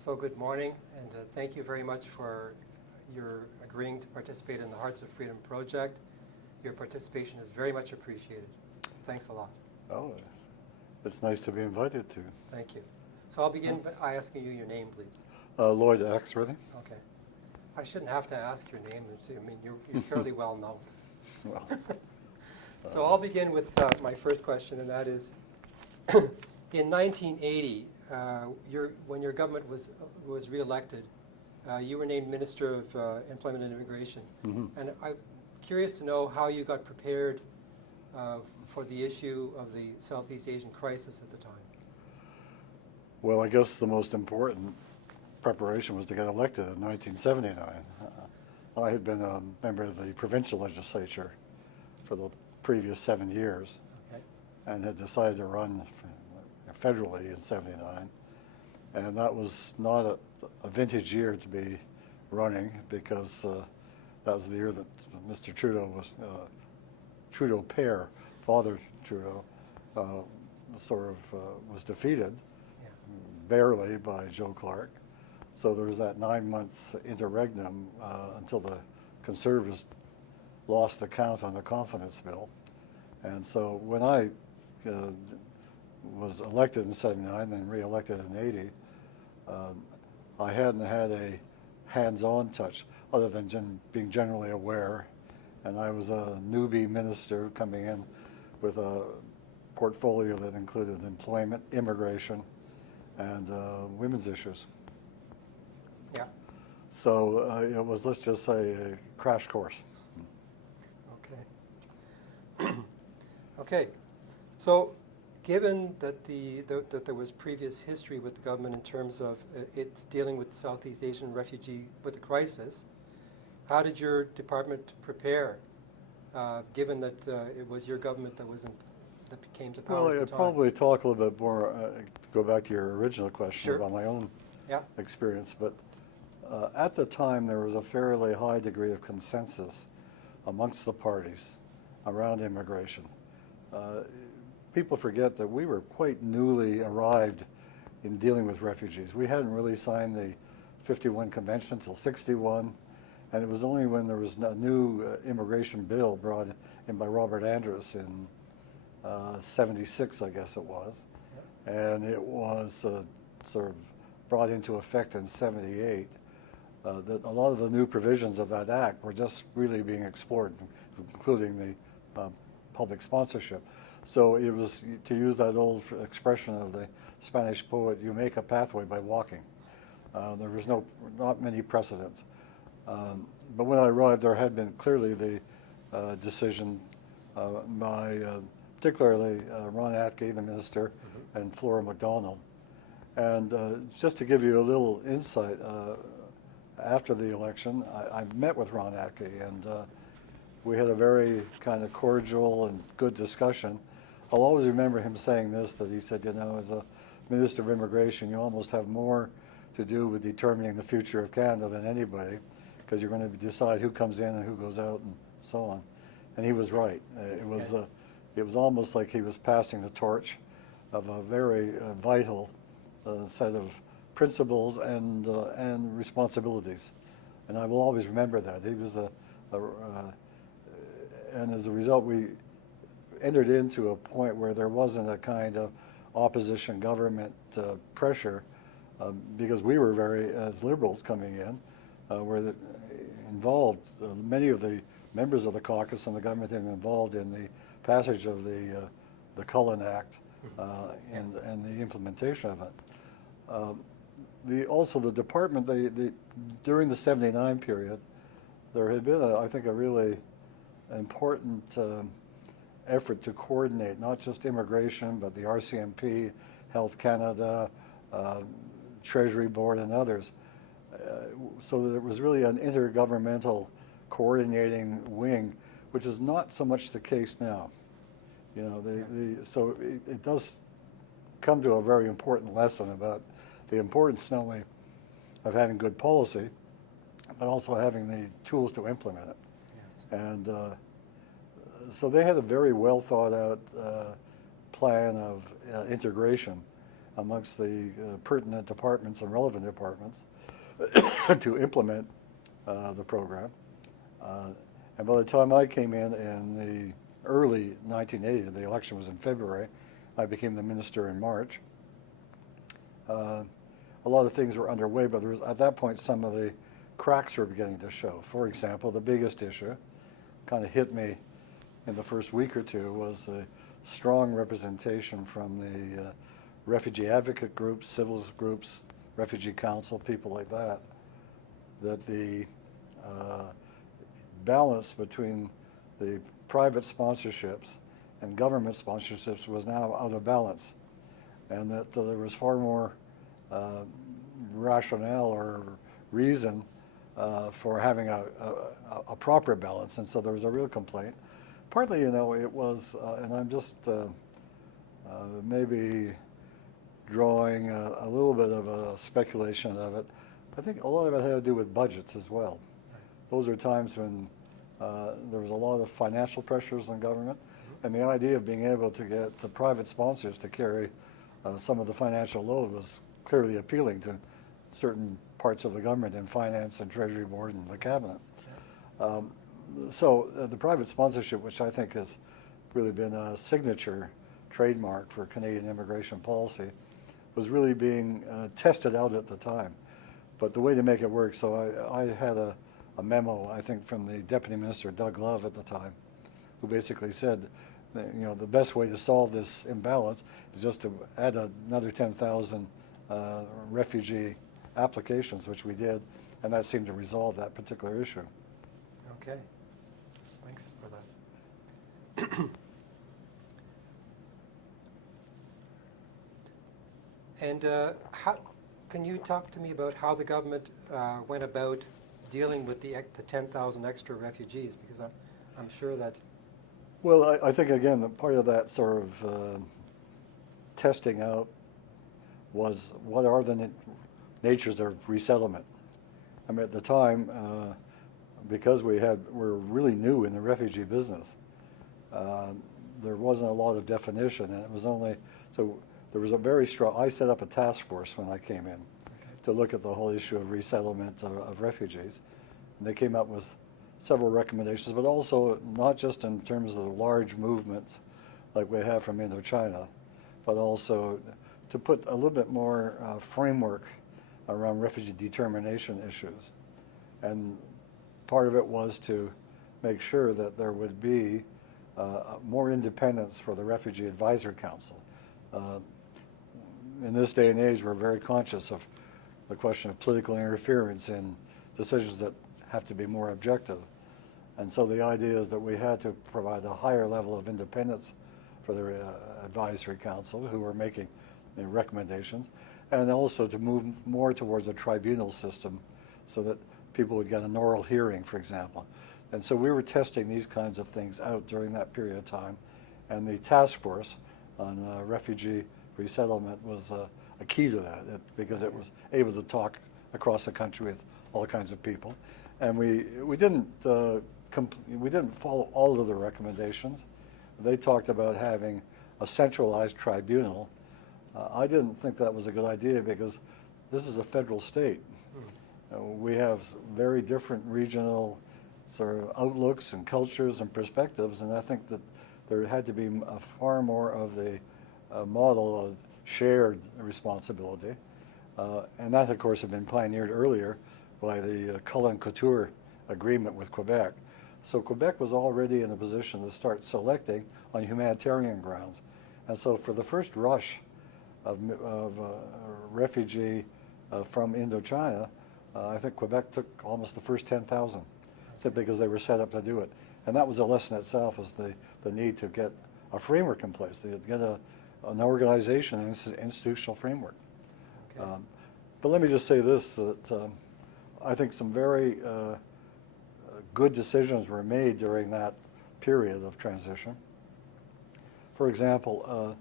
So good morning, and thank you very much for your agreeing to participate in the Hearts of Freedom project. Your participation is very much appreciated. Thanks a lot. Oh, it's nice to be invited to. Thank you. So I'll begin by asking you your name, please. Lloyd Axworthy. Okay. I shouldn't have to ask your name. I mean, you're fairly well known. Well, So I'll begin with my first question, and that is, in 1980, when your government was re-elected, you were named Minister of Employment and Immigration. And I'm curious to know how you got prepared for the issue of the Southeast Asian crisis at the time. well, I guess the most important preparation was to get elected in 1979. I had been a member of the provincial legislature for the previous 7 years, Okay. and had decided to run federally in '79. And that was not a vintage year to be running, because that was the year that Mr. Trudeau was, Trudeau père, Father Trudeau, was defeated, Yeah. barely, by Joe Clark. So there was that 9-month interregnum until the Conservatives lost the count on the confidence bill. And so when I was elected in '79 and re-elected in '80, I hadn't had a hands-on touch other than being generally aware. And I was a newbie minister coming in with a portfolio that included employment, immigration, and women's issues. Yeah. So it was, let's just say, a crash course. Okay. Okay. So, given that that there was previous history with the government in terms of its dealing with Southeast Asian refugee with the crisis, how did your department prepare, given that it was your government that came to power Well, at the I'd time? probably talk a little bit more, go back to your original question Sure. about my own Yeah. experience. But at the time, there was a fairly high degree of consensus amongst the parties around immigration. People forget that we were quite newly arrived in dealing with refugees. We hadn't really signed the '51 Convention until '61, and it was only when there was a new immigration bill brought in by Robert Andrus in '76, I guess it was, and it was sort of brought into effect in '78, that a lot of the new provisions of that act were just really being explored, including the public sponsorship. So it was, to use that old expression of the Spanish poet, you make a pathway by walking. There was not many precedents. But when I arrived, there had been clearly the decision by particularly Ron Atke, the minister, and Flora MacDonald. And just to give you a little insight, after the election, I met with Ron Atke, and we had a very kind of cordial and good discussion. I'll always remember him saying this, that he said, you know, as a Minister of Immigration, you almost have more to do with determining the future of Canada than anybody, because you're going to decide who comes in and who goes out and so on. And he was right. It was almost like he was passing the torch of a very vital set of principles and responsibilities. And I will always remember that. He was and as a result, we entered into a point where there wasn't a kind of opposition government pressure, because we were very, as Liberals coming in, were involved. Many of the members of the caucus and the government have been involved in the passage of the Cullen Act and the implementation of it. Also, the department, during the '79 period, there had been, I think, a really important effort to coordinate not just immigration, but the RCMP, Health Canada, Treasury Board, and others. So there was really an intergovernmental coordinating wing, which is not so much the case now. You know, so it does come to a very important lesson about the importance not only of having good policy, but also having the tools to implement it. Yes. And so they had a very well thought out plan of integration, amongst the pertinent departments and relevant departments to implement the program. And by the time I came in the early 1980, the election was in February, I became the minister in March. A lot of things were underway, but there was, at that point, some of the cracks were beginning to show. For example, the biggest issue kind of hit me in the first week or two was a strong representation from the refugee advocate groups, civil groups, refugee council, people like that, that the balance between the private sponsorships and government sponsorships was now out of balance, and that there was far more rationale or reason for having a proper balance, and so there was a real complaint. Partly, you know, it was, and I'm just maybe drawing a little bit of a speculation of it. I think a lot of it had to do with budgets as well. Those are times when there was a lot of financial pressures on government, and the idea of being able to get the private sponsors to carry some of the financial load was clearly appealing to certain parts of the government in finance and Treasury Board and the cabinet. So the private sponsorship, which I think has really been a signature trademark for Canadian immigration policy, was really being tested out at the time. But the way to make it work, so I had a memo, I think, from the Deputy Minister, Doug Love, at the time, who basically said that, you know, the best way to solve this imbalance is just to add another 10,000 refugee applications, which we did, and that seemed to resolve that particular issue. Okay, thanks for that. And how, can you talk to me about how the government went about dealing with the 10,000 extra refugees? Because I'm sure that... Well, I think, again, that part of that sort of testing out was what are the natures of resettlement. I mean, at the time, because we're really new in the refugee business, there wasn't a lot of definition, and it was only, so there was a very strong, I set up a task force when I came in to look at the whole issue of resettlement of refugees. And they came up with several recommendations, but also not just in terms of the large movements like we have from Indochina, but also to put a little bit more framework around refugee determination issues. And part of it was to make sure that there would be more independence for the Refugee Advisory Council. In this day and age, we're very conscious of the question of political interference in decisions that have to be more objective. And so the idea is that we had to provide a higher level of independence for the Advisory Council, who were making the recommendations, and also to move more towards a tribunal system so that people would get an oral hearing, for example. And so we were testing these kinds of things out during that period of time, and the task force on refugee resettlement was a key to that, because it was able to talk across the country with all kinds of people. And we didn't follow all of the recommendations. They talked about having a centralized tribunal. I didn't think that was a good idea, because this is a federal state. We have very different regional sort of outlooks and cultures and perspectives, and I think that there had to be far more of the model of shared responsibility. And that, of course, had been pioneered earlier by the Cullen-Couture agreement with Quebec. So Quebec was already in a position to start selecting on humanitarian grounds. And so for the first rush of refugee from Indochina, I think Quebec took almost the first 10,000, because they were set up to do it. And that was a lesson itself, was the need to get a framework in place, to get an organization, an institutional framework. Okay. But let me just say this, that I think some very good decisions were made during that period of transition. For example,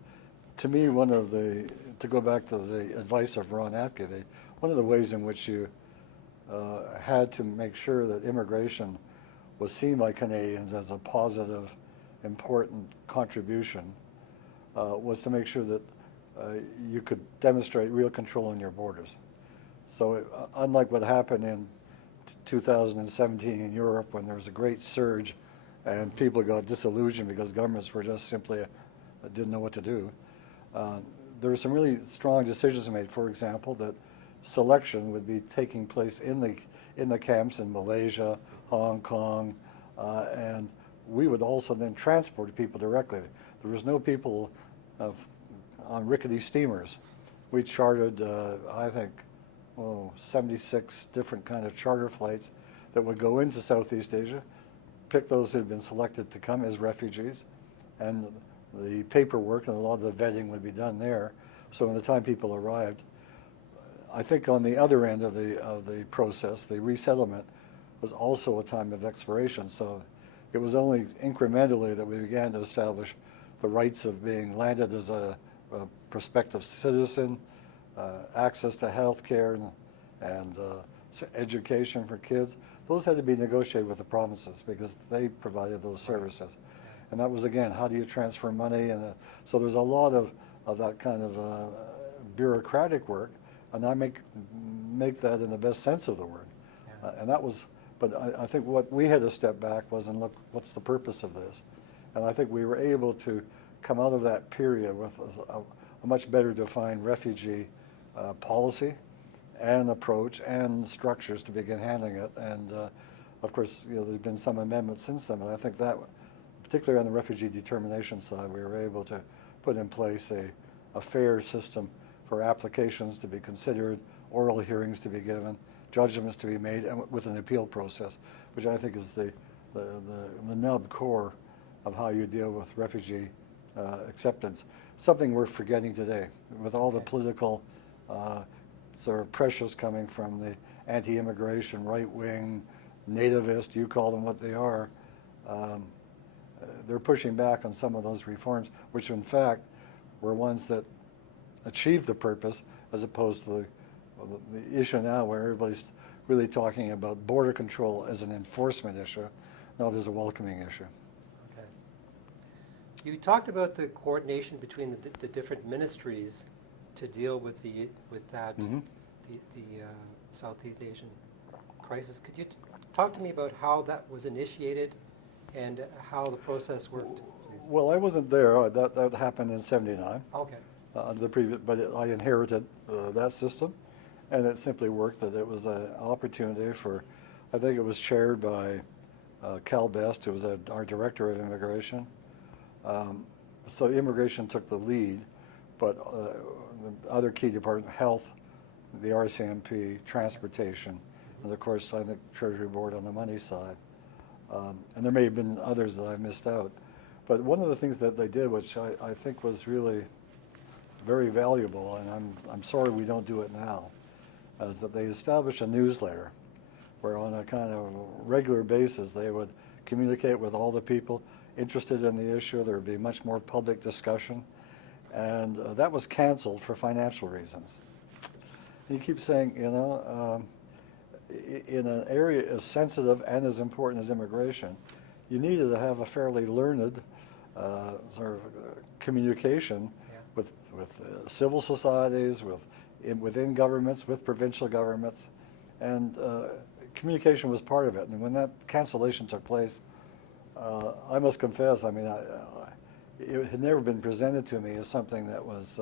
to me, to go back to the advice of Ron Atke, one of the ways in which you had to make sure that immigration was seen by Canadians as a positive, important contribution was to make sure that you could demonstrate real control on your borders. So unlike what happened in 2017 in Europe when there was a great surge and people got disillusioned because governments were just simply didn't know what to do, there were some really strong decisions made. For example, that selection would be taking place in the camps in Malaysia, Hong Kong, and we would also then transport people directly. There was no people on rickety steamers. We chartered, I think, 76 different kind of charter flights that would go into Southeast Asia, pick those who had been selected to come as refugees, and the paperwork and a lot of the vetting would be done there. So by the time people arrived, I think on the other end of the process, the resettlement was also a time of exploration. So it was only incrementally that we began to establish the rights of being landed as a prospective citizen, access to health care and education for kids. Those had to be negotiated with the provinces because they provided those services. And that was, again, how do you transfer money? And so there's a lot of that kind of bureaucratic work, and I make that in the best sense of the word. Yeah. And that was, but I think what we had to step back was and look, what's the purpose of this? And I think we were able to come out of that period with a much better defined refugee policy and approach and structures to begin handling it. And of course, there's been some amendments since then, but I think that, particularly on the refugee determination side, we were able to put in place a fair system for applications to be considered, oral hearings to be given, judgments to be made, and with an appeal process, which I think is the nub core of how you deal with refugee acceptance. Something we're forgetting today with all the political sort of pressures coming from the anti-immigration, right-wing, nativist, you call them what they are. They're pushing back on some of those reforms, which in fact were ones that achieved the purpose, as opposed to the issue now where everybody's really talking about border control as an enforcement issue, not as a welcoming issue. Okay. You talked about the coordination between the different ministries to deal with that Southeast Asian crisis. Could you talk to me about how that was initiated and how the process worked, please? Well, I wasn't there. That happened in '79. Okay. Under the previous, but I inherited that system, and it simply worked. That it was an opportunity for, I think it was chaired by Cal Best, who was our director of immigration. So immigration took the lead, but the other key departments, health, the RCMP, transportation, and of course I think Treasury Board on the money side. And there may have been others that I missed out. But one of the things that they did, which I think was really very valuable, and I'm sorry we don't do it now, is that they established a newsletter where on a kind of regular basis they would communicate with all the people interested in the issue. There would be much more public discussion. And that was canceled for financial reasons. And you keep saying, in an area as sensitive and as important as immigration, you needed to have a fairly learned sort of communication with civil societies, within governments, with provincial governments, and communication was part of it. And when that cancellation took place, I must confess, I mean, it had never been presented to me as something that was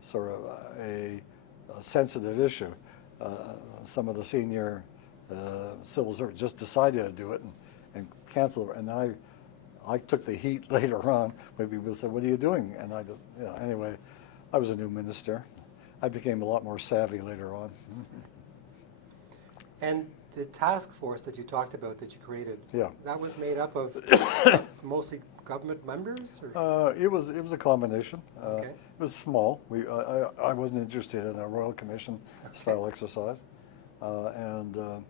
sort of a sensitive issue. Some of the senior civil servants just decided to do it and cancel it. And I took the heat later on when people said, "What are you doing?" And anyway, I was a new minister. I became a lot more savvy later on. And the task force that you talked about that you created, that was made up of mostly government members? Or? It was a combination. Okay. It was small. I wasn't interested in a Royal Commission style exercise, and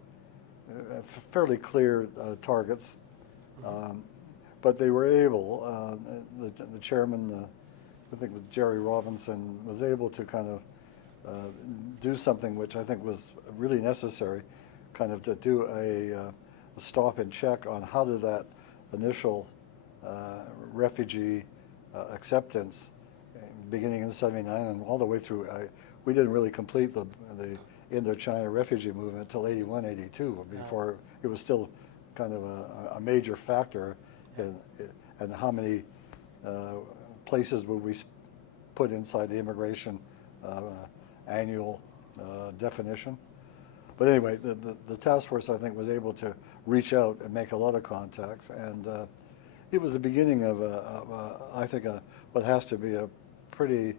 fairly clear targets. But they were able, the chairman, I think with Jerry Robinson, was able to kind of do something which I think was really necessary, kind of to do a stop and check on how did that initial refugee acceptance beginning in '79 and all the way through. We didn't really complete the Indochina refugee movement until '81, '82, before it was still kind of a major factor in how many places would we put inside the immigration annual definition. But anyway, the task force, I think, was able to reach out and make a lot of contacts, and it was the beginning of, I think, what has to be a pretty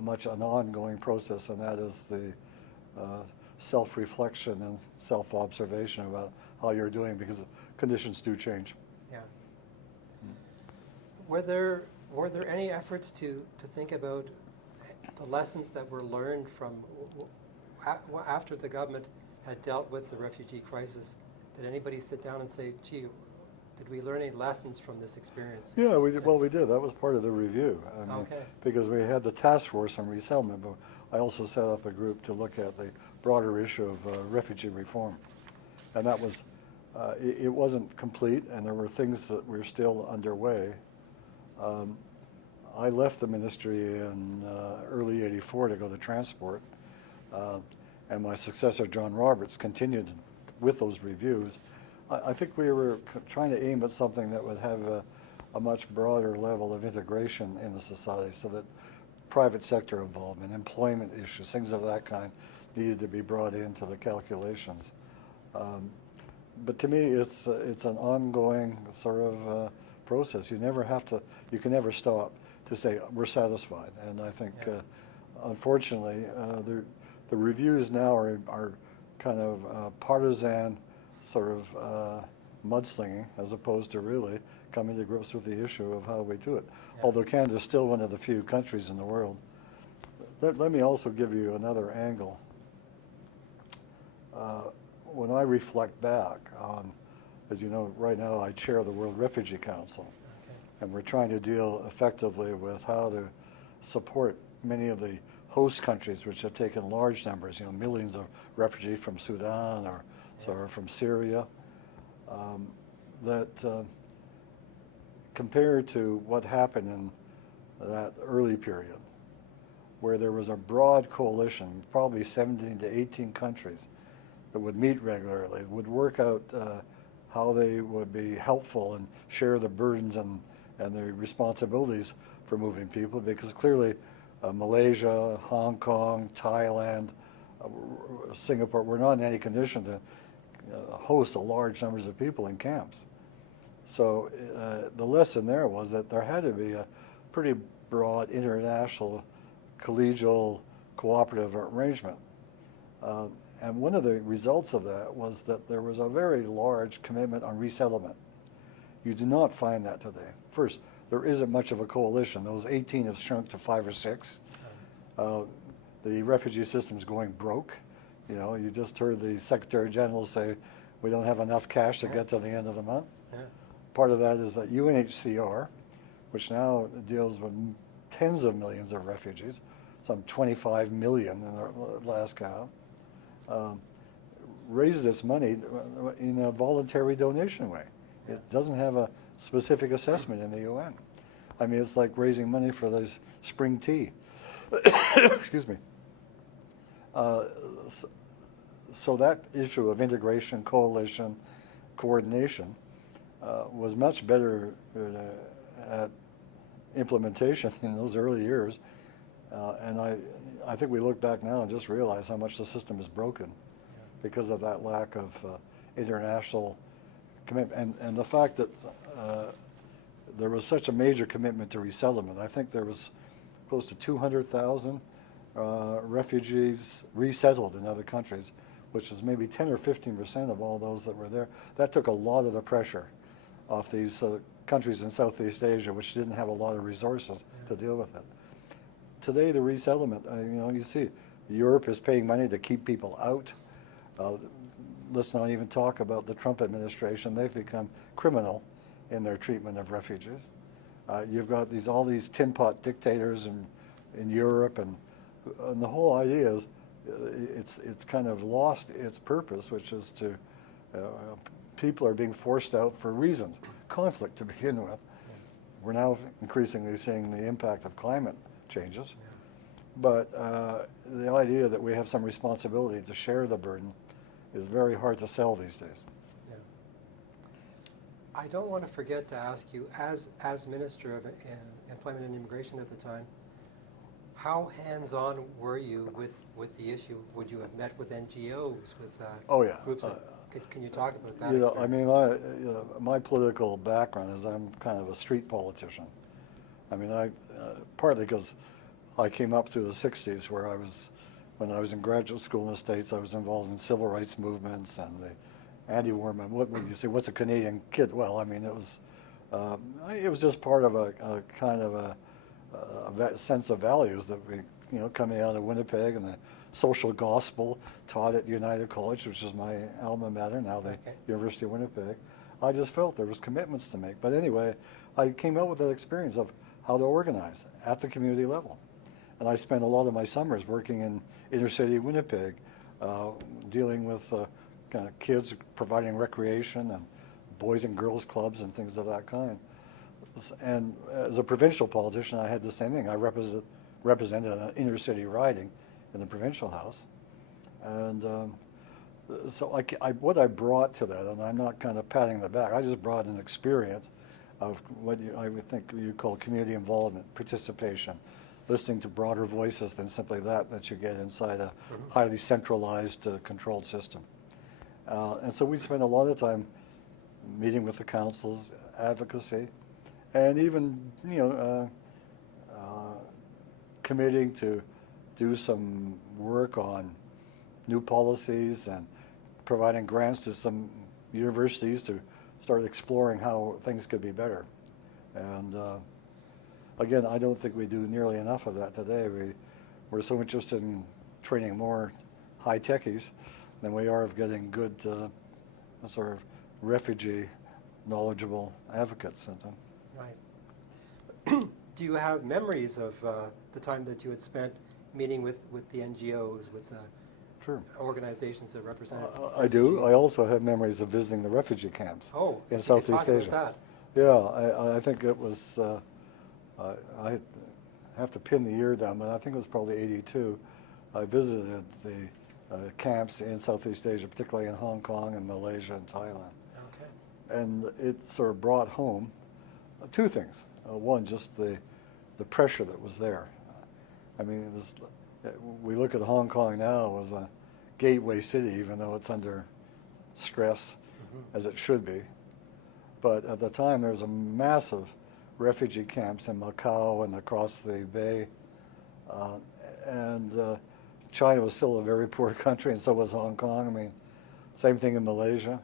much an ongoing process, and that is the self-reflection and self-observation about how you're doing, because conditions do change. Yeah. Were there any efforts to think about the lessons that were learned from after the government had dealt with the refugee crisis? Did anybody sit down and say, gee, did we learn any lessons from this experience? Yeah, we did. Well, we did. That was part of the review. I mean, okay. Because we had the task force on resettlement, but I also set up a group to look at the broader issue of refugee reform. And that was, it wasn't complete, and there were things that were still underway. I left the ministry in early '84 to go to transport, and my successor, John Roberts, continued with those reviews. I think we were trying to aim at something that would have a much broader level of integration in the society, so that private sector involvement, employment issues, things of that kind needed to be brought into the calculations. But to me, it's an ongoing sort of process. You never have to, you can never stop to say we're satisfied. And I think, unfortunately, the reviews now are kind of partisan sort of mudslinging, as opposed to really coming to grips with the issue of how we do it. Yeah. Although Canada is still one of the few countries in the world. Let me also give you another angle. When I reflect back on, as you know, right now I chair the World Refugee Council, okay. And we're trying to deal effectively with how to support many of the host countries which have taken large numbers, millions of refugees from Sudan or from Syria, compared to what happened in that early period, where there was a broad coalition, probably 17 to 18 countries, that would meet regularly, would work out how they would be helpful and share the burdens and the responsibilities for moving people, because clearly Malaysia, Hong Kong, Thailand, Singapore were not in any condition to host a large numbers of people in camps. So the lesson there was that there had to be a pretty broad international collegial cooperative arrangement. And one of the results of that was that there was a very large commitment on resettlement. You do not find that today. First, there isn't much of a coalition. Those 18 have shrunk to 5 or 6. The refugee system's going broke. You just heard the Secretary General say, we don't have enough cash to get to the end of the month. Yeah. Part of that is that UNHCR, which now deals with tens of millions of refugees, some 25 million in the last count, raises its money in a voluntary donation way. It doesn't have a specific assessment in the UN. I mean, it's like raising money for this spring tea. Excuse me. So that issue of integration, coalition, coordination was much better at implementation in those early years. And I think we look back now and just realize how much the system is broken because of that lack of international commitment. And the fact that there was such a major commitment to resettlement. I think there was close to 200,000 refugees resettled in other countries, which was maybe 10 or 15% of all those that were there. That took a lot of the pressure off these countries in Southeast Asia, which didn't have a lot of resources to deal with it. Today, the resettlement, you see, Europe is paying money to keep people out. Let's not even talk about the Trump administration. They've become criminal in their treatment of refugees. You've got all these tin pot dictators in Europe, and the whole idea is it's kind of lost its purpose, which is to people are being forced out for reasons, conflict to begin with. We're now increasingly seeing the impact of climate changes. Yeah. But the idea that we have some responsibility to share the burden is very hard to sell these days. Yeah. I don't want to forget to ask you, as Minister of Employment and Immigration at the time, how hands-on were you with the issue? Would you have met with NGOs, with Oh, yeah. groups? Can you talk about that? You know, I experience? mean, my political background is I'm kind of a street politician. I mean, partly because I came up through the 60s where when I was in graduate school in the States, I was involved in civil rights movements and the anti-war movement. What would you say, what's a Canadian kid? Well, I mean, it was just part of a kind of a sense of values that we, you know, coming out of Winnipeg and the social gospel taught at United College, which is my alma mater, now the University of Winnipeg. I just felt there was commitments to make. But anyway, I came out with that experience of how to organize at the community level. And I spent a lot of my summers working in inner city Winnipeg, dealing with kind of kids, providing recreation and boys and girls clubs and things of that kind. And as a provincial politician, I had the same thing. I represented an inner city riding in the provincial house. And so what I brought to that, and I'm not kind of patting the back, I just brought an experience of what I would think you call community involvement, participation, listening to broader voices than simply that you get inside a highly centralized, controlled system. And so we spent a lot of time meeting with the councils, advocacy, and even, you know, committing to do some work on new policies and providing grants to some universities to start exploring how things could be better. And again, I don't think we do nearly enough of that today. We're so interested in training more high techies than we are of getting good sort of refugee knowledgeable advocates. Right. Do you have memories of the time that you had spent meeting with the NGOs, with the Sure. organizations that represented I do. refugees? I also have memories of visiting the refugee camps Oh, in if you could Southeast talk about Asia. that. Yeah, I think it was, I have to pin the year down, but I think it was probably 82. I visited the camps in Southeast Asia, particularly in Hong Kong and Malaysia and Thailand. Okay. And it sort of brought home two things. One, just the pressure that was there. I mean, it was, we look at Hong Kong now as a gateway city, even though it's under stress, as it should be. But at the time, there was a massive refugee camps in Macau and across the bay. And China was still a very poor country, and so was Hong Kong. I mean, same thing in Malaysia.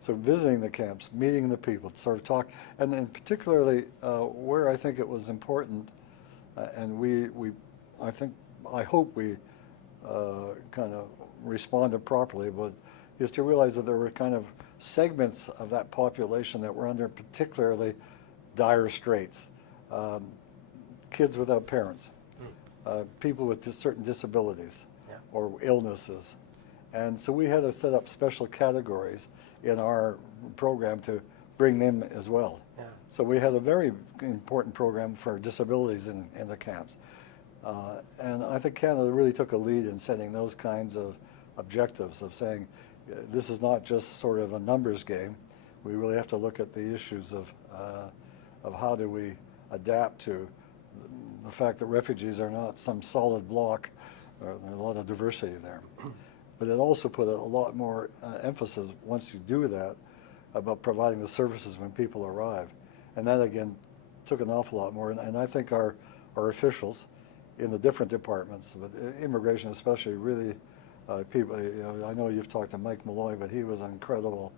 So visiting the camps, meeting the people, sort of talk, and then particularly where I think it was important, and I hope we kind of responded properly, but is to realize that there were kind of segments of that population that were under particularly dire straits. Kids without parents, people with certain disabilities or illnesses. And so we had to set up special categories in our program to bring them as well. Yeah. So we had a very important program for disabilities in the camps. And I think Canada really took a lead in setting those kinds of objectives of saying, this is not just sort of a numbers game. We really have to look at the issues of how do we adapt to the fact that refugees are not some solid block. There's a lot of diversity there. But it also put a lot more emphasis, once you do that, about providing the services when people arrive. And that, again, took an awful lot more. And I think our officials in the different departments, but immigration especially, really, people, I know you've talked to Mike Malloy, but he was an incredible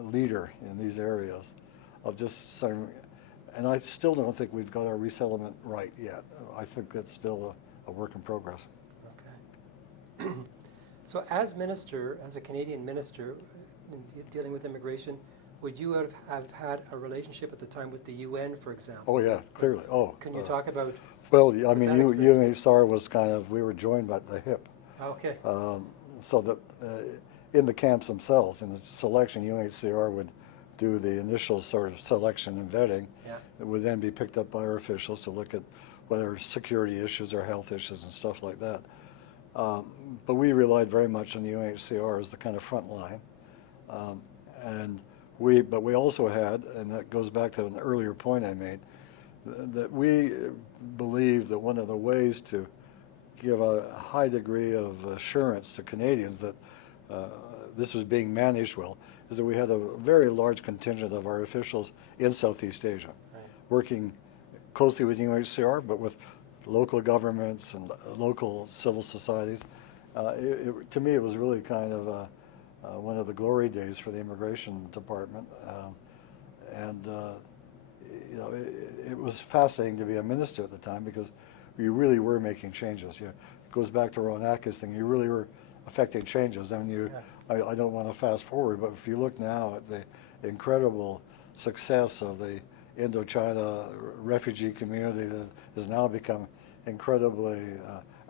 leader in these areas of just saying, and I still don't think we've got our resettlement right yet. I think that's still a work in progress. Okay. So as minister, as a Canadian minister dealing with immigration, would you have had a relationship at the time with the UN, for example? Oh yeah, clearly. Oh. Can you talk about? Well, I mean, that experience? UNHCR was kind of, we were joined by the hip. Okay. So that in the camps themselves, in the selection, UNHCR would do the initial sort of selection and vetting. Yeah. It would then be picked up by our officials to look at whether security issues or health issues and stuff like that. But we relied very much on the UNHCR as the kind of front line. But we also had, and that goes back to an earlier point I made, that we believe that one of the ways to give a high degree of assurance to Canadians that this was being managed well is that we had a very large contingent of our officials in Southeast Asia, Right. working closely with UNHCR, but with local governments and local civil societies. To me, it was really kind of one of the glory days for the Immigration Department. It was fascinating to be a minister at the time because we really were making changes. It goes back to Ron Atkins thing. You really were affecting changes. I mean, I don't want to fast forward, but if you look now at the incredible success of the Indochina refugee community that has now become incredibly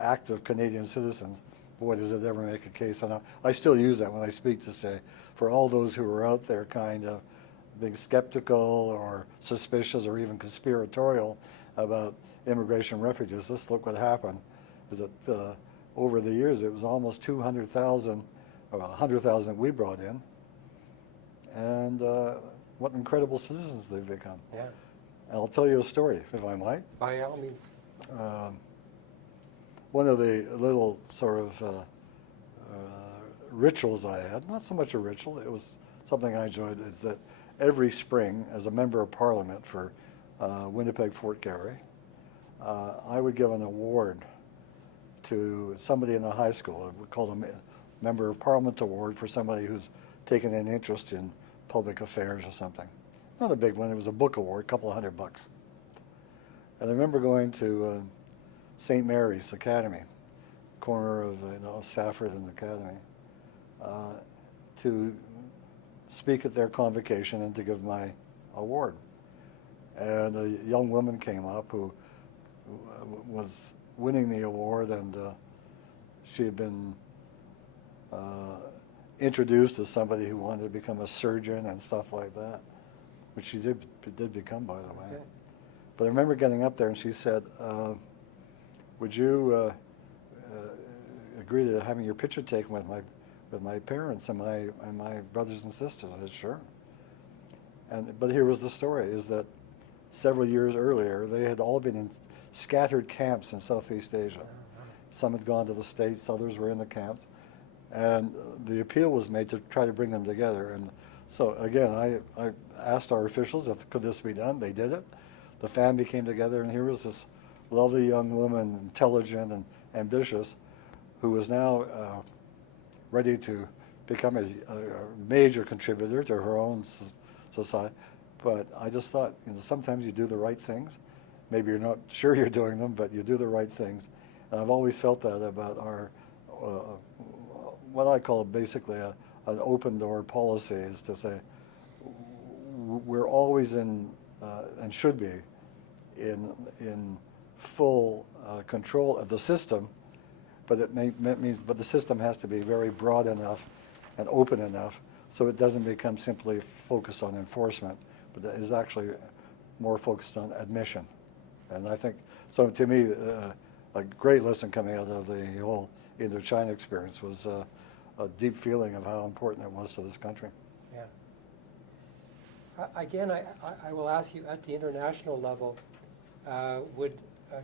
active Canadian citizens, boy, does it ever make a case. And I still use that when I speak to say, for all those who are out there kind of being skeptical or suspicious or even conspiratorial about immigration refugees, let's look what happened. Is that over the years, it was almost 200,000, or 100,000 we brought in. And what incredible citizens they've become. Yeah. And I'll tell you a story, if I might. By all means. One of the little sort of rituals I had, not so much a ritual, it was something I enjoyed, is that every spring, as a member of Parliament for Winnipeg Fort Garry, I would give an award to somebody in the high school. We call them a Member of Parliament Award for somebody who's taken an interest in public affairs or something. Not a big one, it was a book award, a couple of $100. And I remember going to St. Mary's Academy, corner of Stafford and Academy, to speak at their convocation and to give my award. And a young woman came up who was winning the award, and she had been introduced as somebody who wanted to become a surgeon and stuff like that, which she did become, by the way. Okay. But I remember getting up there and she said, would you agree to having your picture taken with my parents and my brothers and sisters? I said, sure. But here was the story, is that several years earlier, they had all been in scattered camps in Southeast Asia. Some had gone to the States, others were in the camps. And the appeal was made to try to bring them together. And so, again, I asked our officials if could this be done. They did it. The family came together, and here was this lovely young woman, intelligent and ambitious, who was now ready to become a major contributor to her own society. But I just thought, sometimes you do the right things. Maybe you're not sure you're doing them, but you do the right things. And I've always felt that about our, what I call basically an open door policy, is to say we're always in, and should be, in full control of the system, but it means the system has to be very broad enough and open enough so it doesn't become simply focused on enforcement, but it is actually more focused on admission. And I think, so to me, a great lesson coming out of the whole Indochina experience was a deep feeling of how important it was to this country. Yeah. Again, I will ask you, at the international level, would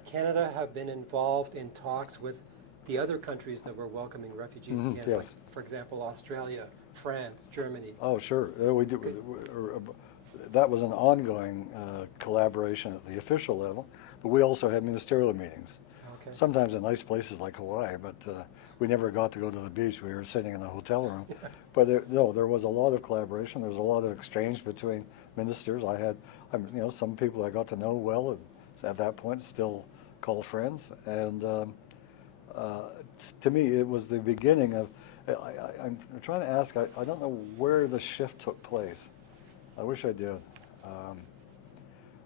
Canada have been involved in talks with the other countries that were welcoming refugees to Canada? Yes. Like, for example, Australia, France, Germany. Oh, sure. We do. That was an ongoing collaboration at the official level, but we also had ministerial meetings. Okay. Sometimes in nice places like Hawaii, but we never got to go to the beach. We were sitting in a hotel room. But no, there was a lot of collaboration. There was a lot of exchange between ministers. Some people I got to know well at that point, still call friends. And to me, it was the beginning of, I'm trying to ask, I don't know where the shift took place. I wish I did.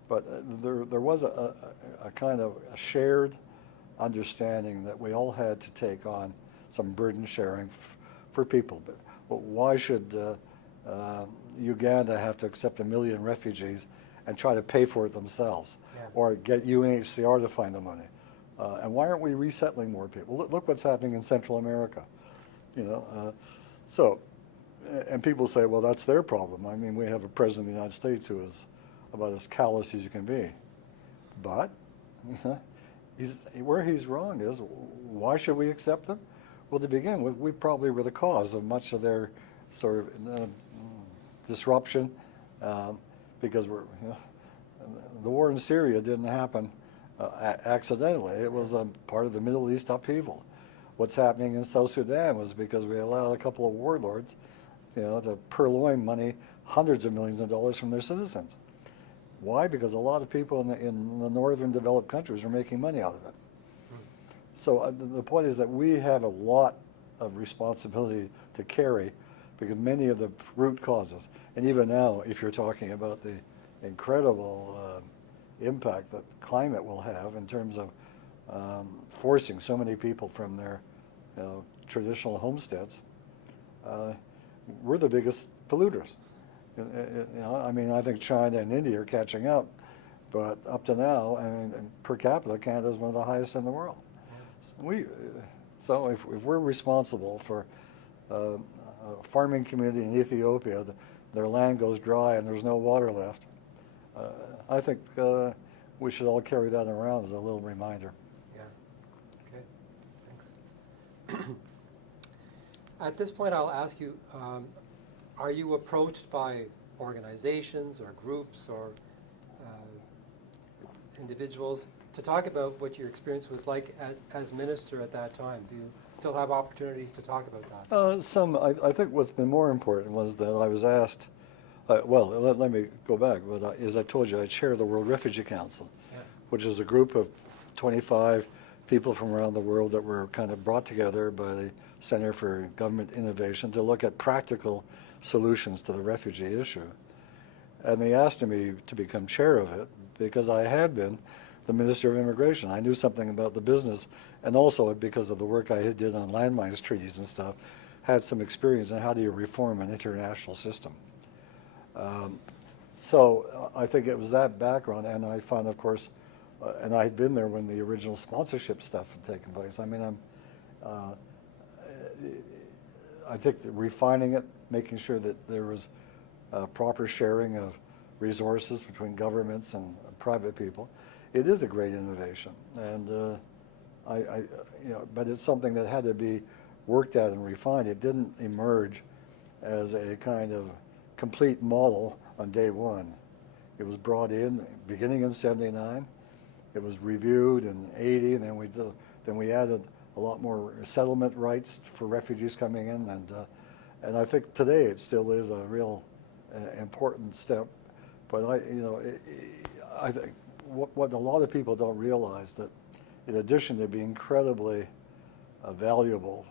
But there was a kind of a shared understanding that we all had to take on some burden sharing for people. But why should Uganda have to accept 1 million refugees and try to pay for it themselves, Yeah. or get UNHCR to find the money. And why aren't we resettling more people? Look what's happening in Central America. You know, and people say, well, that's their problem. I mean, we have a president of the United States who is about as callous as you can be. But where he's wrong is, why should we accept them? Well, to begin with, we probably were the cause of much of their sort of disruption, because the war in Syria didn't happen accidentally. It was part of the Middle East upheaval. What's happening in South Sudan was because we allowed a couple of warlords, to purloin money, hundreds of millions of dollars from their citizens. Why? Because a lot of people in the northern developed countries are making money out of it. So the point is that we have a lot of responsibility to carry, because many of the root causes, and even now, if you're talking about the incredible impact that climate will have in terms of forcing so many people from their traditional homesteads, we're the biggest polluters. I mean, I think China and India are catching up, but up to now, I mean, per capita, Canada is one of the highest in the world. So if we're responsible for a farming community in Ethiopia, their land goes dry and there's no water left, I think we should all carry that around as a little reminder. Yeah. Okay. Thanks. At this point, I'll ask you, are you approached by organizations or groups or individuals to talk about what your experience was like as minister at that time? Do you still have opportunities to talk about that? I think what's been more important was that I was asked, let me go back, but as I told you, I chair the World Refugee Council, Yeah. which is a group of 25 people from around the world that were kind of brought together by the Center for Government Innovation to look at practical solutions to the refugee issue. And they asked me to become chair of it because I had been the Minister of Immigration. I knew something about the business, and also because of the work I did on landmines treaties and stuff, had some experience in how do you reform an international system. So I think it was that background, and I found, of course, and I had been there when the original sponsorship stuff had taken place. I mean, I think that refining it, making sure that there was proper sharing of resources between governments and private people, it is a great innovation. And but it's something that had to be worked at and refined. It didn't emerge as a kind of complete model on day one. It was brought in beginning in '79. It was reviewed in '80, and then we added a lot more settlement rights for refugees coming in, and I think today it still is a real important step. But I think what a lot of people don't realize, that in addition to being incredibly valuable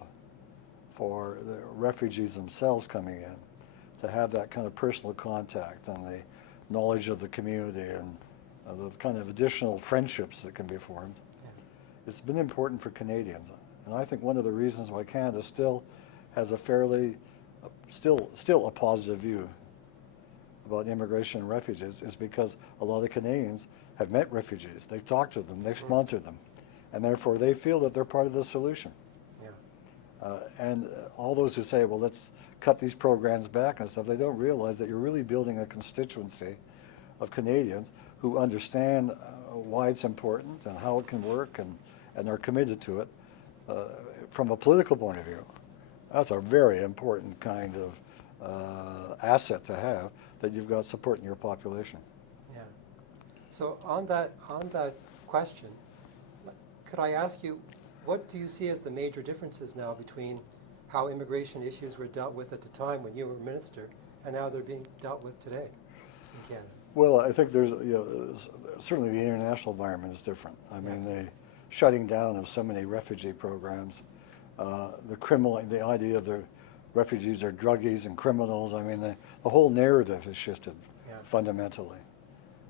for the refugees themselves coming in, to have that kind of personal contact and the knowledge of the community and the kind of additional friendships that can be formed, it's been important for Canadians. And I think one of the reasons why Canada still has a fairly, still a positive view about immigration and refugees is because a lot of Canadians have met refugees. They've talked to them, they've sponsored them, and therefore they feel that they're part of the solution. Yeah. And all those who say, well, let's cut these programs back and stuff, they don't realize that you're really building a constituency of Canadians who understand why it's important and how it can work, and are committed to it. From a political point of view, that's a very important kind of asset to have, that you've got support in your population. Yeah. So on that question, could I ask you, what do you see as the major differences now between how immigration issues were dealt with at the time when you were minister and how they're being dealt with today in Canada? Well, I think there's, certainly the international environment is different. I mean, the shutting down of so many refugee programs, the idea of the refugees are druggies and criminals. I mean, the whole narrative has shifted fundamentally.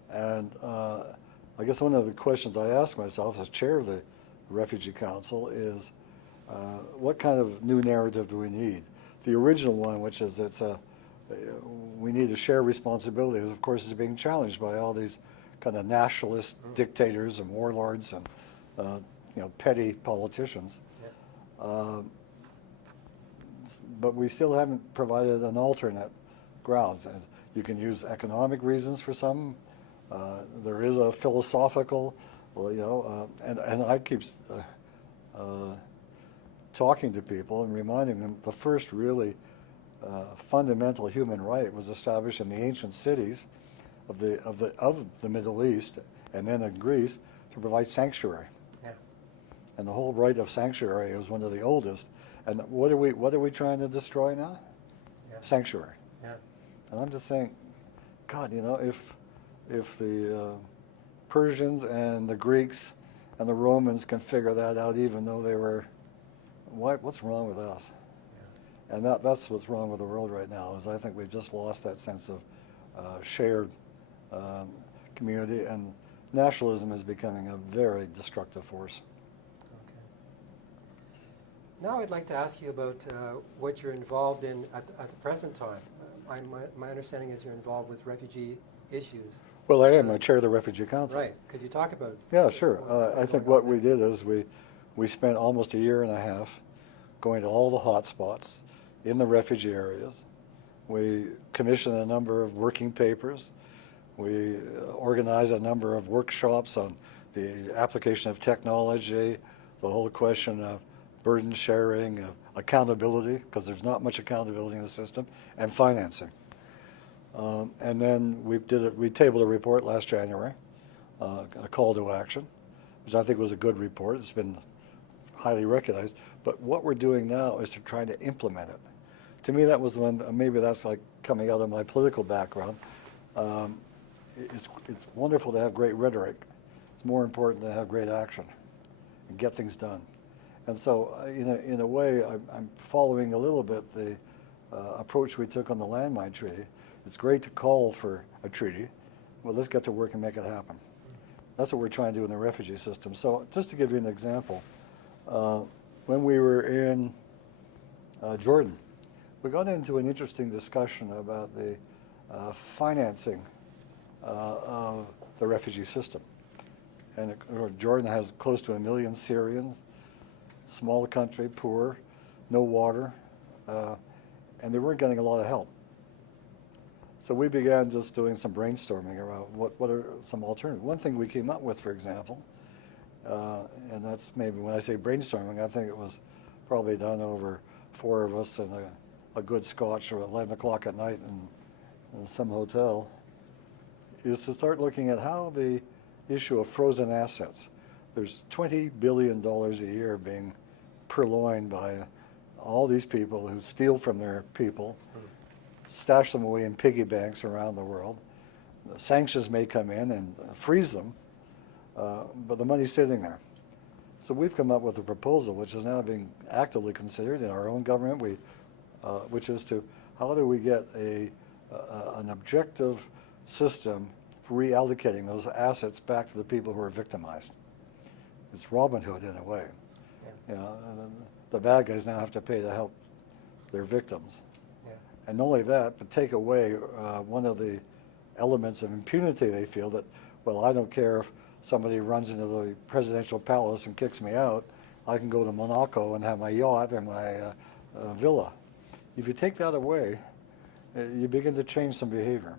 And I guess one of the questions I ask myself as chair of the Refugee Council is, what kind of new narrative do we need? The original one, which is it's a we need to share responsibilities. Of course, it's being challenged by all these kind of nationalist dictators and warlords and petty politicians. Yeah. But we still haven't provided an alternate grounds. And you can use economic reasons for some. There is a philosophical, and I keep talking to people and reminding them the first really fundamental human right was established in the ancient cities of the Middle East and then in Greece to provide sanctuary. Yeah. And the whole right of sanctuary is one of the oldest. And what are we trying to destroy now? Yeah. Sanctuary. Yeah. And I'm just saying, God, if the Persians and the Greeks and the Romans can figure that out, even though they were, what's wrong with us? Yeah. And that's what's wrong with the world right now, is I think we've just lost that sense of shared community, and nationalism is becoming a very destructive force. Now I'd like to ask you about what you're involved in at the present time. My understanding is you're involved with refugee issues. Well, I am. I chair the Refugee Council. Right. Could you talk about? Yeah, sure. what's I think going what on we there? did is we spent almost a year and a half going to all the hot spots in the refugee areas. We commissioned a number of working papers. We organized a number of workshops on the application of technology, the whole question of burden sharing, accountability, because there's not much accountability in the system, and financing. And then we tabled a report last January, a call to action, which I think was a good report. It's been highly recognized. But what we're doing now is to try to implement it. To me, that was the one, maybe that's like coming out of my political background. It's wonderful to have great rhetoric. It's more important to have great action and get things done. And so, in a way, I'm following a little bit the approach we took on the landmine treaty. It's great to call for a treaty. Well, let's get to work and make it happen. That's what we're trying to do in the refugee system. So just to give you an example, when we were in Jordan, we got into an interesting discussion about the financing of the refugee system. And Jordan has close to 1 million Syrians, small country, poor, no water, and they weren't getting a lot of help. So we began just doing some brainstorming around what are some alternatives. One thing we came up with, for example, and that's maybe when I say brainstorming, I think it was probably done over 4 of us and a good scotch or 11 o'clock at night in some hotel, is to start looking at how the issue of frozen assets. There's $20 billion a year being purloined by all these people who steal from their people, stash them away in piggy banks around the world. The sanctions may come in and freeze them, but the money's sitting there. So we've come up with a proposal which is now being actively considered in our own government, which is to how do we get an objective system for reallocating those assets back to the people who are victimized. It's Robin Hood in a way. Yeah. And the bad guys now have to pay to help their victims. Yeah. And not only that, but take away one of the elements of impunity they feel that, well, I don't care if somebody runs into the presidential palace and kicks me out, I can go to Monaco and have my yacht and my villa. If you take that away, you begin to change some behavior.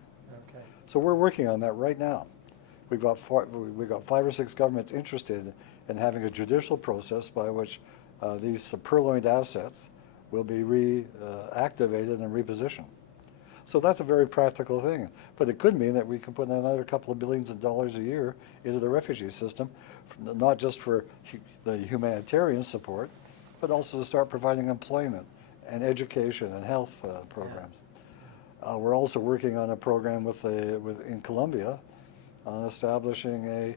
Okay. So we're working on that right now. We've got 5 or 6 governments interested in having a judicial process by which these purloined assets will be reactivated and repositioned. So that's a very practical thing. But it could mean that we can put another couple of billions of dollars a year into the refugee system, not just for the humanitarian support, but also to start providing employment and education and health programs. We're also working on a program in Colombia on establishing a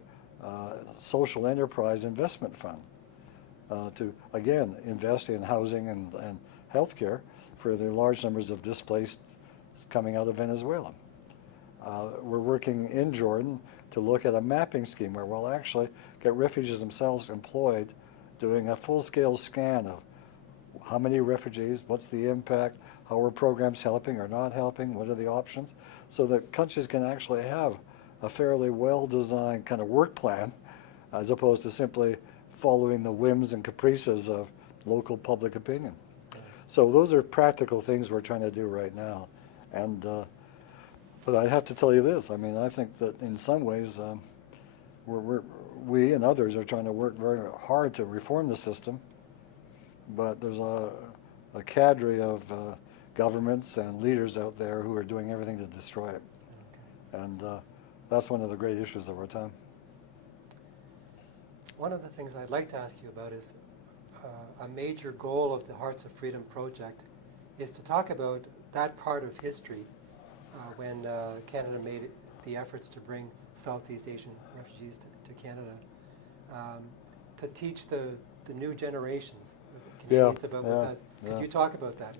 social enterprise investment fund to, again, invest in housing and healthcare for the large numbers of displaced coming out of Venezuela. We're working in Jordan to look at a mapping scheme where we'll actually get refugees themselves employed doing a full-scale scan of how many refugees, what's the impact, how are programs helping or not helping, what are the options, so that countries can actually have a fairly well-designed kind of work plan as opposed to simply following the whims and caprices of local public opinion. So those are practical things we're trying to do right now. And, but I have to tell you this, I mean, I think that in some ways we and others are trying to work very hard to reform the system, but there's a cadre of governments and leaders out there who are doing everything to destroy it. And that's one of the great issues of our time. One of the things I'd like to ask you about is a major goal of the Hearts of Freedom project is to talk about that part of history when Canada made the efforts to bring Southeast Asian refugees to Canada, to teach the new generations of Canadians about what that. Could you talk about that?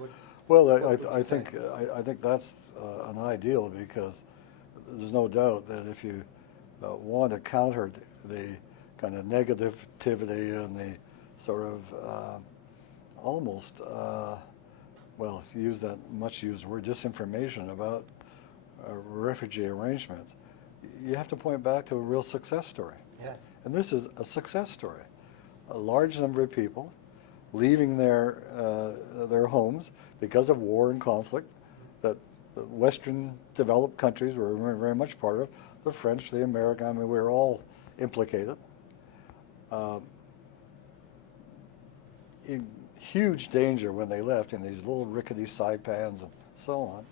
I think that's an ideal, because there's no doubt that if you want to counter the kind of negativity and the sort of almost, well, if you use that much used word, disinformation about refugee arrangements, you have to point back to a real success story. Yeah. And this is a success story. A large number of people leaving their homes because of war and conflict that the Western developed countries were very much part of, the French, the American, I mean, we were all implicated. In huge danger when they left in these little rickety saipans and so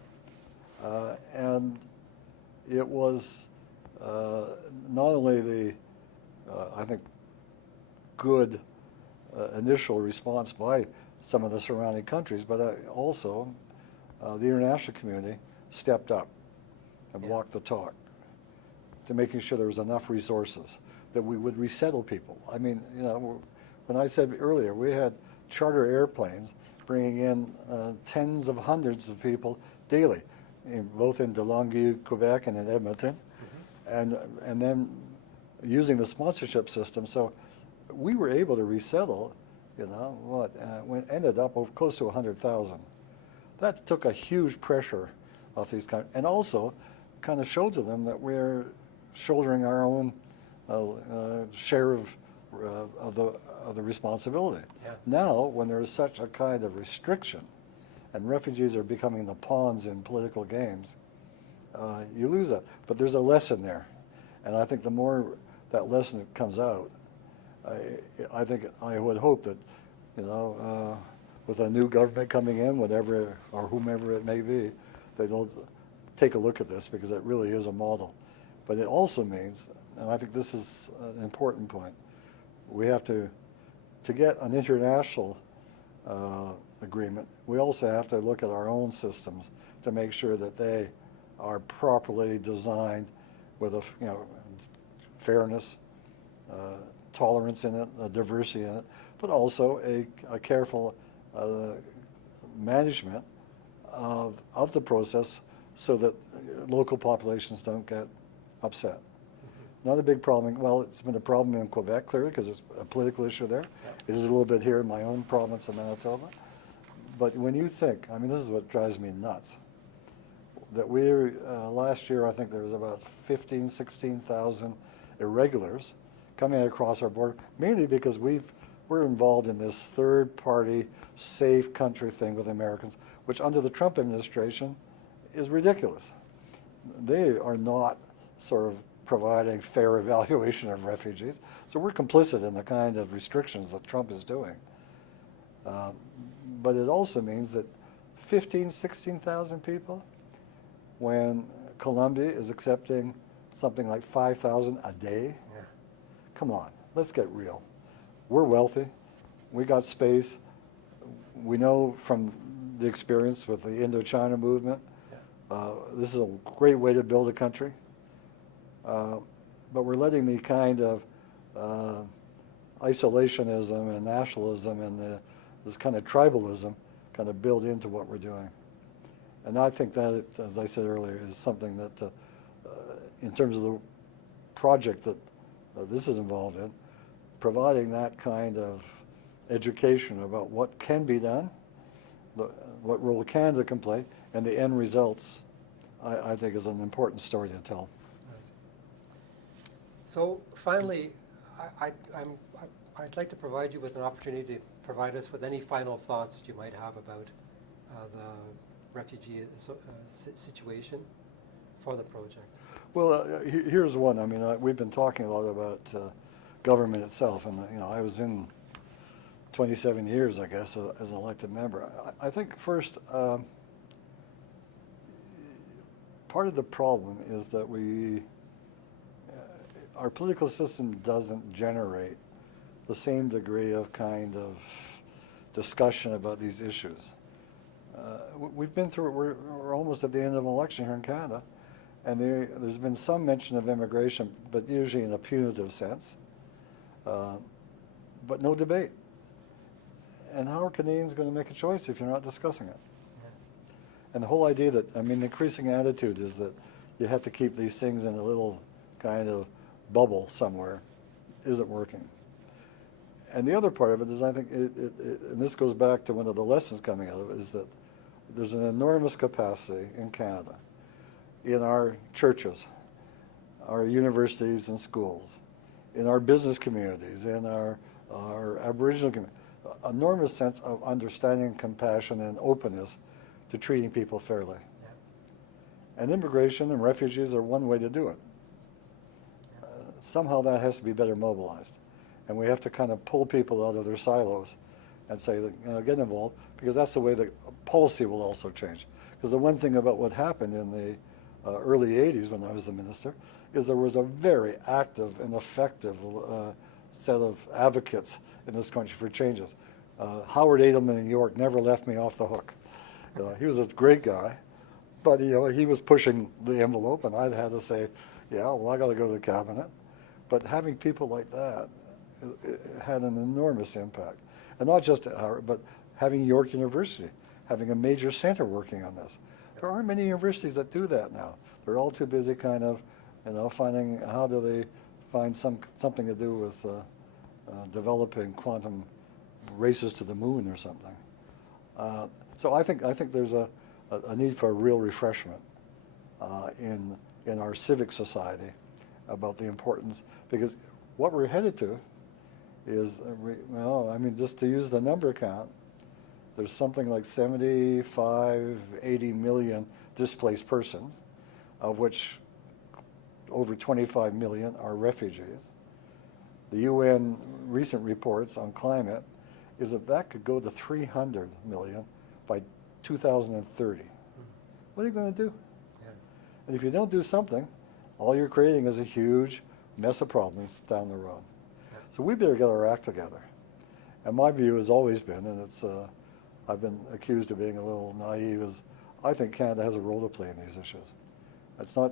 on. And it was not only the, I think, good initial response by some of the surrounding countries, but also the international community stepped up and walked the talk to making sure there was enough resources that we would resettle people. I mean, you know, when I said earlier, we had charter airplanes bringing in tens of hundreds of people daily, both in de Longueuil, Quebec, and in Edmonton, and then using the sponsorship system. So we were able to resettle, you know, when ended up close to 100,000. That took a huge pressure off these countries, and also kind of showed to them that we're shouldering our own share of the responsibility. Yeah. Now, when there is such a kind of restriction, and refugees are becoming the pawns in political games, you lose that. But there's a lesson there, and I think the more that lesson comes out, I would hope that, you know, with a new government coming in, whatever or whomever it may be, they'll take a look at this, because it really is a model. But it also means, and I think this is an important point, we have to get an international agreement, we also have to look at our own systems to make sure that they are properly designed with a, you know, fairness, tolerance in it, a diversity in it, but also a careful management of the process so that local populations don't get upset. Not a big problem. Well, it's been a problem in Quebec, clearly, because it's a political issue there. It is a little bit here in my own province of Manitoba. But when you think, I mean, this is what drives me nuts, that last year, I think there was about 15,000, 16,000 irregulars coming across our border, mainly because we're involved in this third-party, safe country thing with Americans, which under the Trump administration is ridiculous. They are not sort of providing fair evaluation of refugees, so we're complicit in the kind of restrictions that Trump is doing. But it also means that 15,000, 16,000 people, when Colombia is accepting something like 5,000 a day, come on, let's get real. We're wealthy, we got space, we know from the experience with the Indochina movement, this is a great way to build a country, but we're letting the kind of isolationism and nationalism and this kind of tribalism kind of build into what we're doing. And I think that, as I said earlier, is something that, in terms of the project that this is involved in, providing that kind of education about what can be done, what role Canada can play, and the end results, I think, is an important story to tell. Right. So finally, I'd like to provide you with an opportunity to provide us with any final thoughts that you might have about the refugee situation for the project. Well, here's one. I mean, we've been talking a lot about government itself, and I was in 27 years, I guess, as an elected member. I think first, part of the problem is that our political system doesn't generate the same degree of kind of discussion about these issues. We've been through it. We're almost at the end of an election here in Canada, and there's been some mention of immigration, but usually in a punitive sense, but no debate. And how are Canadians going to make a choice if you're not discussing it? Yeah. And the whole idea that, I mean, the increasing attitude is that you have to keep these things in a little kind of bubble somewhere isn't working. And the other part of it is, I think, and this goes back to one of the lessons coming out of it, is that there's an enormous capacity in Canada, in our churches, our universities and schools, in our business communities, in our Aboriginal community, enormous sense of understanding, compassion, and openness to treating people fairly. Yeah. And immigration and refugees are one way to do it. Somehow that has to be better mobilized. And we have to kind of pull people out of their silos and say, get involved, because that's the way the policy will also change. Because the one thing about what happened in the early 80s when I was the minister is there was a very active and effective set of advocates in this country for changes. Howard Edelman in York never left me off the hook. He was a great guy, but he was pushing the envelope, and I had to say, yeah, well, I got to go to the cabinet. But having people like that, it had an enormous impact. And not just at Howard, but having York University, having a major center working on this. There aren't many universities that do that now. They're all too busy kind of, finding how do they find something to do with developing quantum races to the moon or something. So I think there's a need for a real refreshment in our civic society about the importance, because what we're headed to is, just to use the number count, there's something like 75, 80 million displaced persons, of which over 25 million are refugees. The UN recent reports on climate is that could go to 300 million by 2030. What are you going to do? Yeah. And if you don't do something, all you're creating is a huge mess of problems down the road. Yeah. So we better get our act together. And my view has always been, and it's I've been accused of being a little naive, is I think Canada has a role to play in these issues. It's not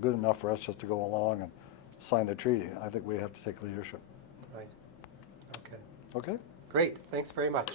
good enough for us just to go along and sign the treaty. I think we have to take leadership. Right. Okay. Okay? Great. Thanks very much.